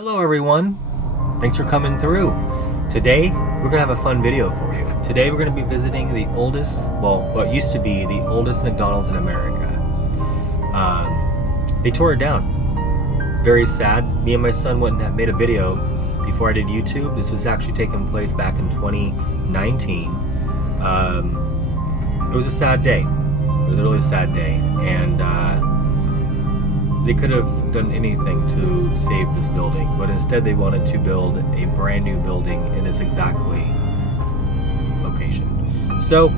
Hello everyone, thanks for coming through. Today we're gonna have a fun video for you. Today we're gonna be visiting the oldest, well, what used to be the oldest McDonald's in America. They tore it down. It's very sad. Me and my son wouldn't have made a video before I did YouTube. This was actually taking place back in 2019. It was a sad day. It was a really sad day, and they could have done anything to save this building, but instead they wanted to build a brand new building in this exactly location. So,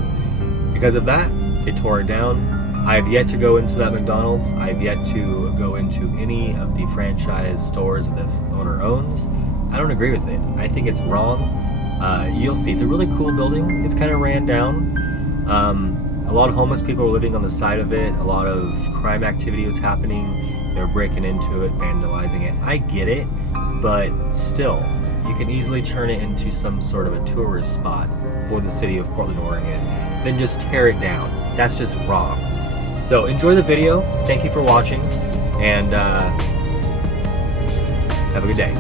because of that, they tore it down. I have yet to go into that McDonald's. I have yet to go into any of the franchise stores that the owner owns. I don't agree with it. I think it's wrong. You'll see, it's a really cool building. It's kind of ran down. A lot of homeless people were living on the side of it. A lot of crime activity was happening. They were breaking into it, vandalizing it. I get it, but still, you can easily turn it into some sort of a tourist spot for the city of Portland, Oregon. Then just tear it down. That's just wrong. So enjoy the video. Thank you for watching, and have a good day.